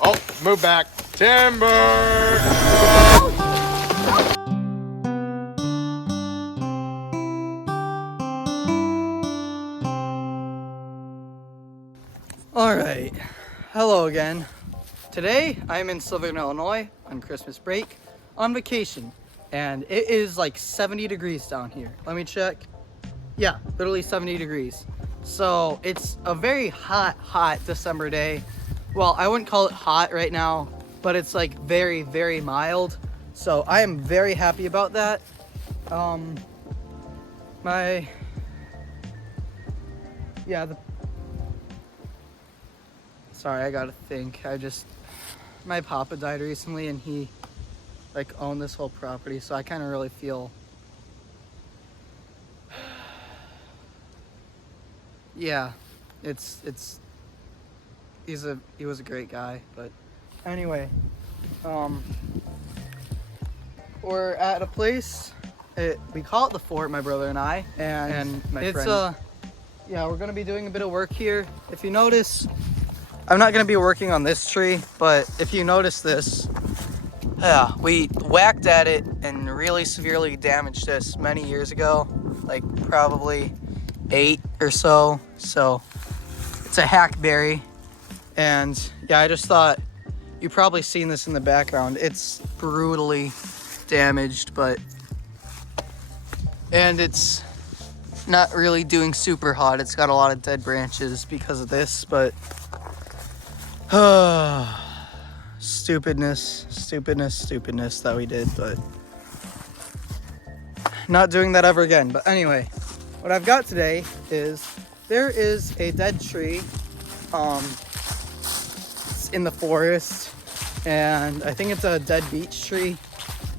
Oh, move back. Timber! Alright, hello again. Today I'm in Southern Illinois on Christmas break on vacation, and it is like 70 degrees down here. Let me check. Yeah, literally 70 degrees. So it's a very hot December day. Well, I wouldn't call it hot right now, but it's like very mild. So I am very happy about that. Sorry, I gotta think. My papa died recently and he like owned this whole property, so I kind of really feel, yeah, he was a great guy. But anyway, we're at a place, we call it the fort, my brother and I, and my friend. Yeah, we're gonna be doing a bit of work here. If you notice, I'm not gonna be working on this tree, but if you notice this, yeah, we whacked at it and really severely damaged this many years ago, like probably 8 or so. So it's a hackberry, and yeah, I just thought you've probably seen this in the background. It's brutally damaged, and it's not really doing super hot. It's got a lot of dead branches because of this, but stupidness that we did, but not doing that ever again. But anyway, what I've got today is there is a dead tree it's in the forest, and I think it's a dead beech tree,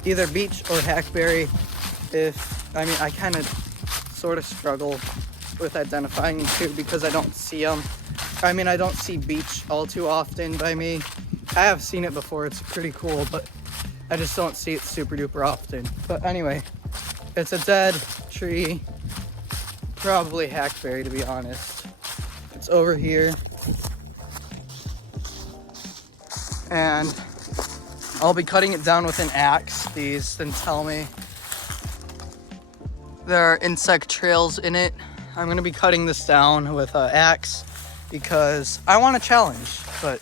either beech or hackberry. I kind of sort of struggle with identifying the two because I don't see them. I don't see beech all too often by me. I have seen it before, it's pretty cool, but I just don't see it super duper often. But anyway, it's a dead tree, probably hackberry to be honest. It's over here, and I'll be cutting it down with an axe. These then tell me there are insect trails in it. I'm gonna be cutting this down with an axe because I want a challenge. But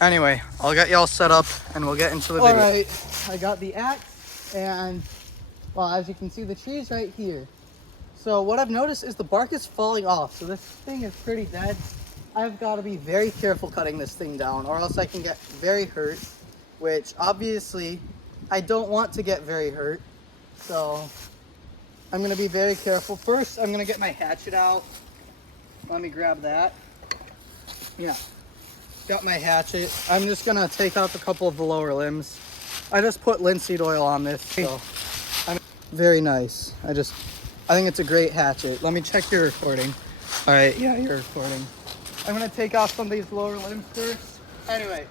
anyway, I'll get y'all set up and we'll get into the video. Alright, I got the axe, and well, as you can see, the tree's right here. So what I've noticed is the bark is falling off, so this thing is pretty dead. I've got to be very careful cutting this thing down, or else I can get very hurt, which obviously I don't want to get very hurt. So I'm going to be very careful. First, I'm going to get my hatchet out. Let me grab that. Yeah, got my hatchet. I'm just going to take out a couple of the lower limbs. I just put linseed oil on this, so very nice. I think it's a great hatchet. Let me check your recording. All right, yeah, you're recording. I'm going to take off some of these lower limbs first. Anyway.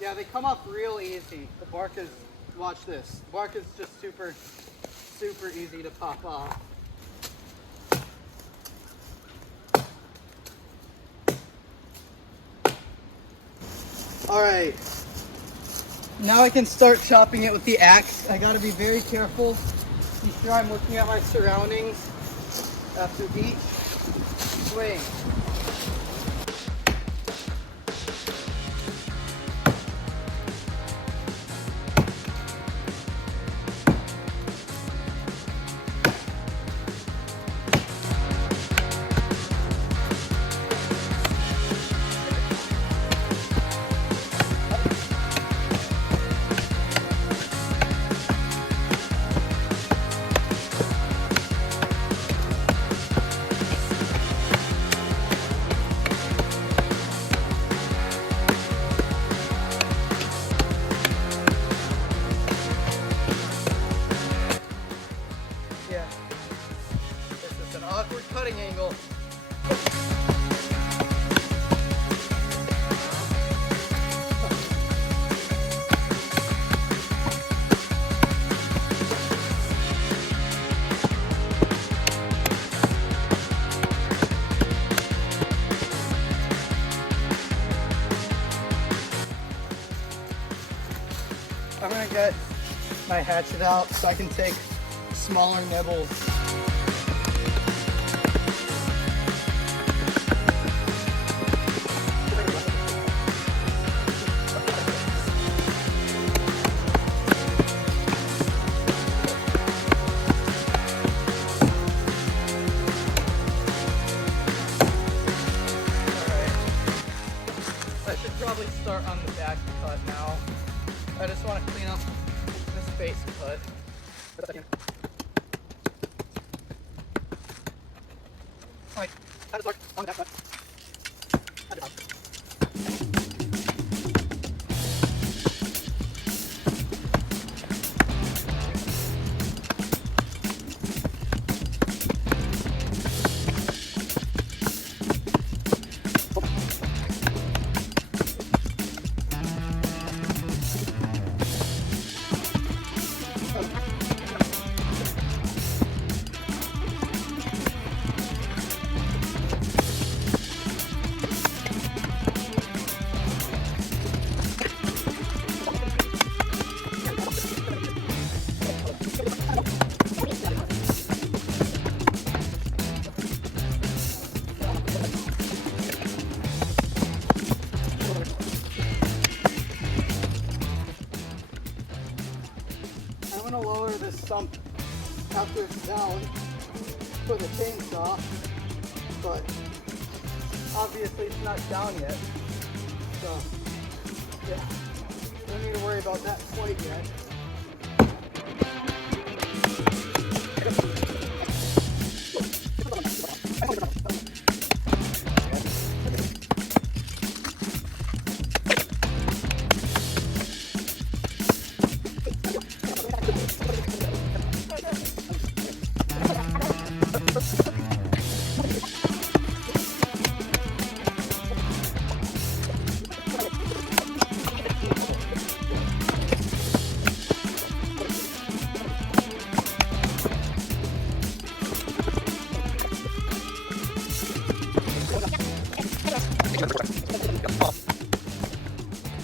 Yeah, they come up real easy. The bark is, watch this. The bark is just super easy to pop off. All right, now I can start chopping it with the axe. I gotta be very careful. Be sure I'm looking at my surroundings after each swing. I'm gonna get my hatchet out so I can take smaller nibbles. I should probably start on the back cut now. I just want to clean up this face cut. Alright, how to start on the back cut. I'm gonna lower this stump after it's down with a chainsaw, but obviously it's not down yet. So yeah, don't need to worry about that quite yet.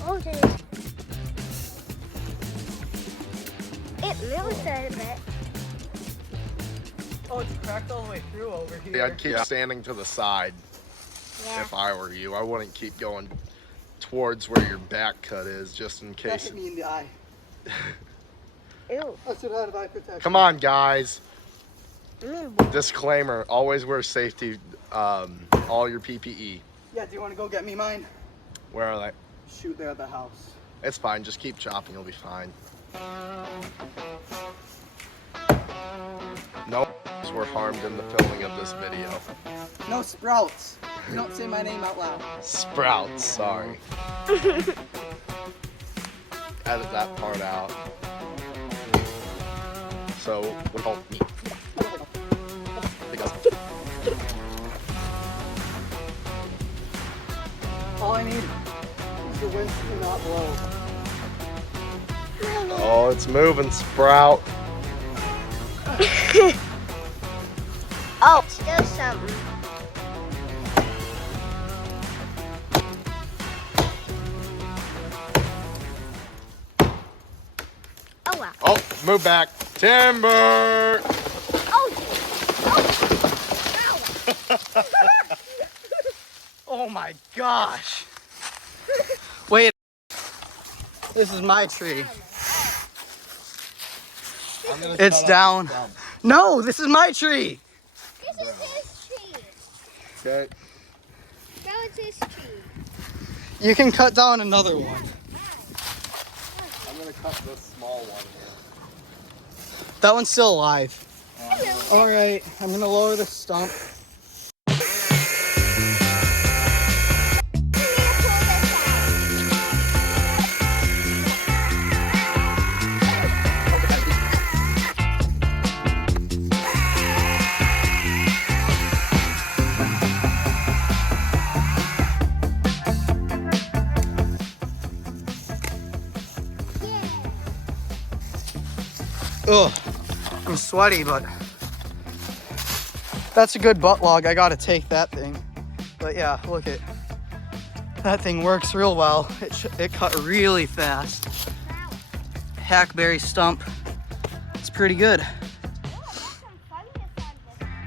Okay. It moves a bit. Oh, it's cracked all the way through over here. Yeah, I'd keep standing to the side Yeah. if I were you. I wouldn't keep going towards where your back cut is, just in That case. hit me in the eye. Ew. I should have had eye protection. Come on, guys. I mean, Disclaimer, always wear safety, all your PPE. Yeah, do you want to go get me mine? Where are they? Shoot, they're at the house. It's fine, just keep chopping, you'll be fine. No were harmed in the filming of this video. No sprouts. You don't say my name out loud. Sprouts, sorry. Edit that part out. So, we don't meet. Because All I need is the wind to not blow. oh, it's moving, Sprout. oh, still something. Oh wow. Oh, move back. Timber! Oh. Oh. Oh my gosh. Wait. This is my tree. I'm gonna It's cut off down. the stump. No, this is my tree. This is his tree. Okay. That was his tree. You can cut down another one. I'm gonna cut this small one here. That one's still alive. All right, I'm gonna lower the stump. Ugh, I'm sweaty, but that's a good butt log. I gotta take that thing. But yeah, look it. That thing works real well. It cut really fast. hackberry stump. It's pretty good.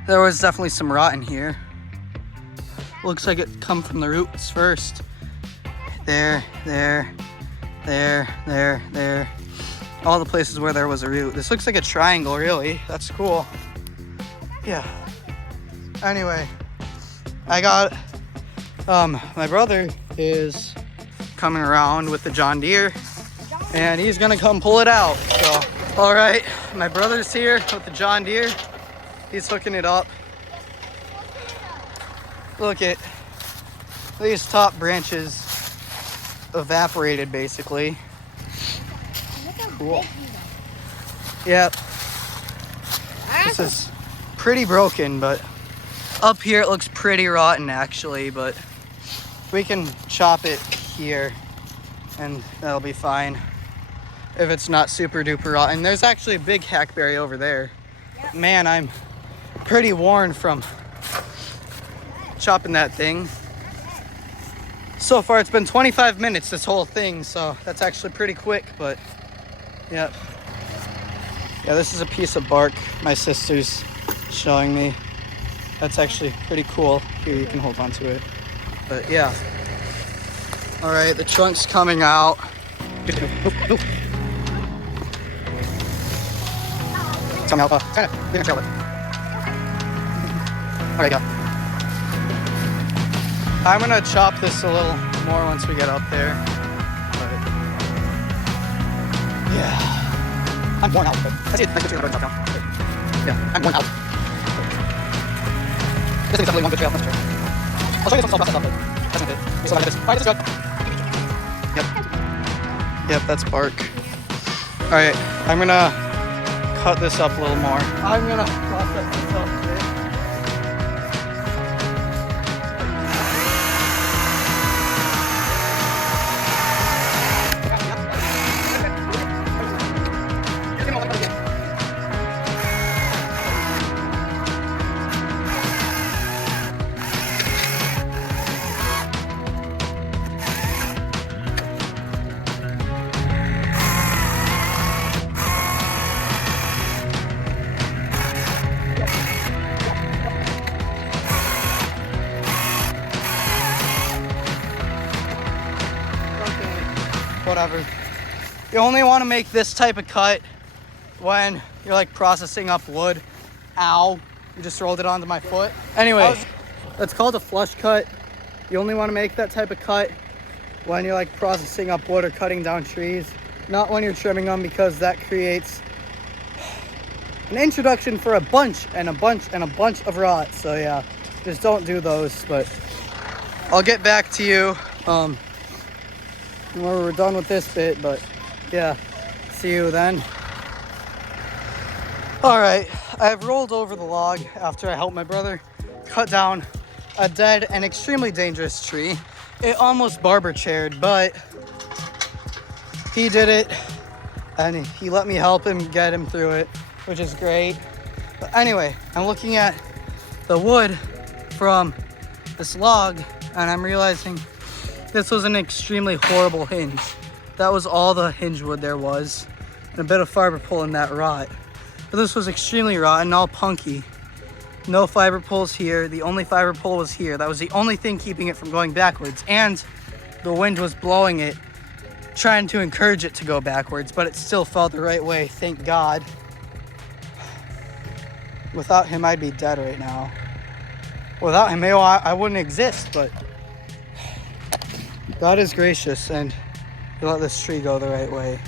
There was definitely some rot in here. Looks like it come from the roots first. There. All the places where there was a root. This looks like a triangle, really. That's cool. Yeah. Anyway, I got, my brother is coming around with the John Deere and he's gonna come pull it out. So, all right, my brother's here with the John Deere. He's hooking it up. Look at these top branches evaporated basically. Cool. Yep. This is pretty broken, but up here it looks pretty rotten actually, but we can chop it here and that'll be fine if it's not super duper rotten. There's actually a big hackberry over there. Yep. Man, I'm pretty worn from chopping that thing. So far it's been 25 minutes this whole thing, so that's actually pretty quick, but yep. Yeah, this is a piece of bark my sister's showing me. That's actually pretty cool. Here, you can hold on to it. But yeah. All right, the trunk's coming out. Tell me how, kind of, you can tell it. All right, yeah. I'm gonna chop this a little more once we get up there. But yeah. I'm worn out, but that's it. I can do it right now. Yeah, I'm worn out. This thing's definitely one good trail. That's true. I'll show you some small process up, but that's not it. Okay, so like this. Alright, this is good. Yep, that's bark. Alright, I'm gonna cut this up a little more. I'm gonna process this up a bit. Whatever. You only want to make this type of cut when you're like processing up wood. Ow, you just rolled it onto my foot. Anyway, that's called a flush cut. You only want to make that type of cut when you're like processing up wood or cutting down trees, not when you're trimming them, because that creates an introduction for a bunch of rot. So yeah, just don't do those. But I'll get back to you when we're done with this bit, but yeah, see you then. All right, I've rolled over the log after I helped my brother cut down a dead and extremely dangerous tree. It almost barber chaired, but he did it and he let me help him get him through it, which is great. But anyway, I'm looking at the wood from this log and I'm realizing this was an extremely horrible hinge. That was all the hinge wood there was, and a bit of fiber pull in that rot. But this was extremely rotten, all punky. No fiber pulls here. The only fiber pull was here. That was the only thing keeping it from going backwards. And the wind was blowing it, trying to encourage it to go backwards, but it still fell the right way, thank God. Without him, I'd be dead right now. Without him, I wouldn't exist, but God is gracious and he let this tree go the right way.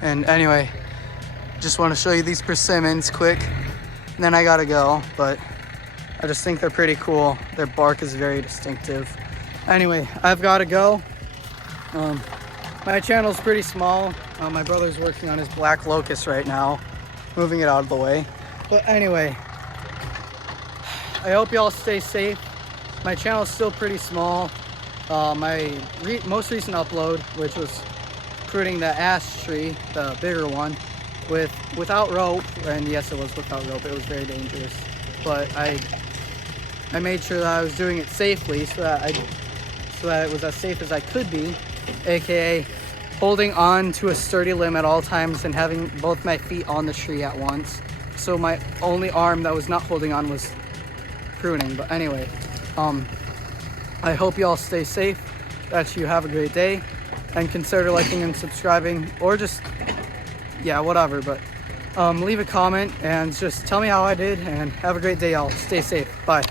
And anyway, just want to show you these persimmons quick, and then I gotta go, but I just think they're pretty cool. Their bark is very distinctive. Anyway, I've gotta go. My channel's pretty small. My brother's working on his black locust right now, moving it out of the way. But anyway, I hope y'all stay safe. My channel's still pretty small. My most recent upload, which was pruning the ash tree, the bigger one, without rope, and yes, it was without rope. It was very dangerous, but I made sure that I was doing it safely, so that it was as safe as I could be, aka holding on to a sturdy limb at all times and having both my feet on the tree at once. So my only arm that was not holding on was pruning. But anyway, I hope you all stay safe, that you have a great day, and consider liking and subscribing, or just, yeah, whatever. But leave a comment and just tell me how I did, and have a great day, y'all. Stay safe. Bye.